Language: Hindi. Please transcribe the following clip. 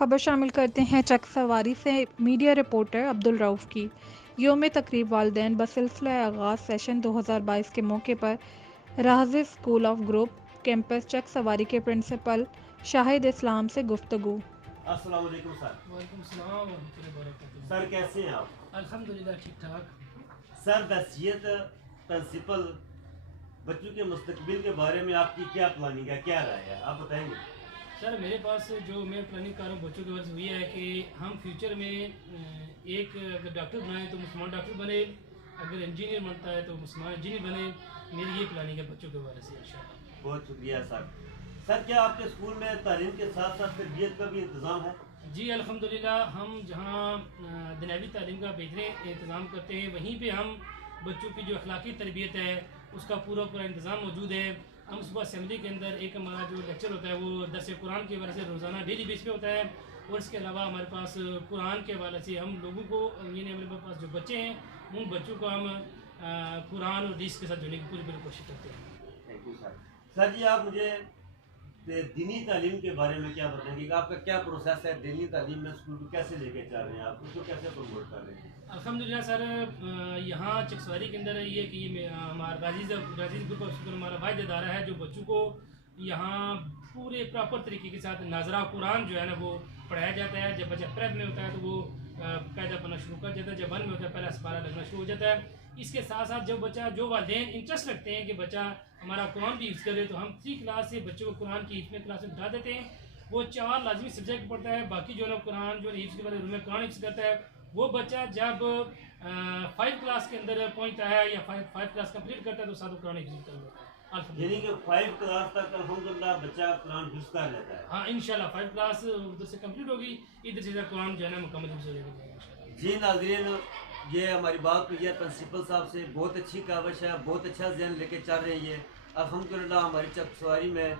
खबर शामिल करते हैं चक सवारी से। मीडिया रिपोर्टर अब्दुल रऊफ़ की योम तकरीब वालिदैन बसिलसिला आगाज़ सेशन 2022 के मौके पर राहज़ स्कूल ऑफ ग्रुप कैंपस चक सवारी के प्रिंसिपल शाहिद इस्लाम से गुफ्तगू। अस्सलाम वालेकुम सर। वालेकुम सलाम व रहमतुल्लाहि व बरकातुहू। सर कैसे हैं आप? अल्हम्दुलिल्लाह ठीक ठाक। सर बहसीत प्रिंसिपल बच्चों के मुस्तकबिल के बारे में आपकी क्या प्लानिंग है, क्या राय है, आप बताएंगे? सर मेरे पास जो मैं प्लानिंग कर रहा हूँ बच्चों की वजह से हुई है कि हम फ्यूचर में एक अगर डॉक्टर बनाए तो मुसलमान डॉक्टर बने, अगर इंजीनियर बनता है तो मुसलमान इंजीनियर बने। मेरी ये प्लानिंग है बच्चों के बारे से इंशाल्लाह। बहुत शुक्रिया सर। सर क्या आपके स्कूल में तालीम के साथ साथ तरबियत का भी इंतज़ाम है? जी अल्हम्दुलिल्लाह, हम जहाँ दुनियावी तालीम का बेहतरीन इंतज़ाम करते हैं वहीं पे हम बच्चों की जो अखलाकी तरबियत है उसका पूरा पूरा इंतज़ाम मौजूद है। हम सुबह असेंबली के अंदर एक हमारा जो लेक्चर होता है वो दर्स कुरान के हवाले से रोज़ाना डेली बेस पे होता है, और इसके अलावा हमारे पास कुरान के हवाले से हम लोगों को यानी हमारे पास जो बच्चे हैं उन बच्चों को हम कुरान और हदीस के साथ जुड़ने की पूरी पूरी कोशिश करते हैं। Thank you sir. सर जी आप मुझे दीनी तालीम के बारे में क्या बताएंगे कि आपका क्या प्रोसेस है, दीनी तालीम में स्कूल को कैसे लेके चल रहे हैं, आप उसको कैसे प्रमोट कर रहे हैं? अल्हम्दुलिल्लाह सर, यहाँ चकसवारी के अंदर ये कि हमारा राजीज़ ग्रुप ऑफ स्कूल हमारा वाहिद इदारा है जो बच्चों को यहाँ पूरे प्रॉपर तरीके के साथ नाजरा कुरान जो है ना वो पढ़ाया जाता है। जब बच्चा प्रेप में होता है तो वो कायदा पढ़ना शुरू कर जाता है, जब वन में होता है पहला सपारा लगना शुरू हो जाता है। इसके साथ साथ जब बच्चा जो वालिदैन इंटरेस्ट रखते हैं कि बच्चा हमारा कुरान भी यूज़ करे तो हम 3 क्लास से बच्चों को कुरान की हिफ्ज़ क्लास में बिठा देते हैं। वो 4 लाजमी सब्जेक्ट पढ़ता है, बाकी जो है ना कुरान जो हिफ्ज़ के बाद में कुरान हिफ्ज़ करता है। वो बच्चा जब 5 क्लास के अंदर पहुंचता है या 5 क्लास कंप्लीट करता है तो साथ कुरान हिफ्ज़ कर लेता है। यानी कि 5 क्लास तक अल्हम्दुलिल्लाह बच्चा कुरान हिफ्ज़ कर लेता है? हाँ इंशाल्लाह 5 क्लास उधर से कंप्लीट होगी, इधर से कुरान जो है ना मुकम्मल हिफ्ज़ हो जाएगा। जी नाज़रीन, ये हमारी बात हुई है प्रिंसिपल साहब से, बहुत अच्छी काविश है, बहुत अच्छा ज़हन लेके चल रही है। अल्हम्दुलिल्लाह हमारी चकसवारी में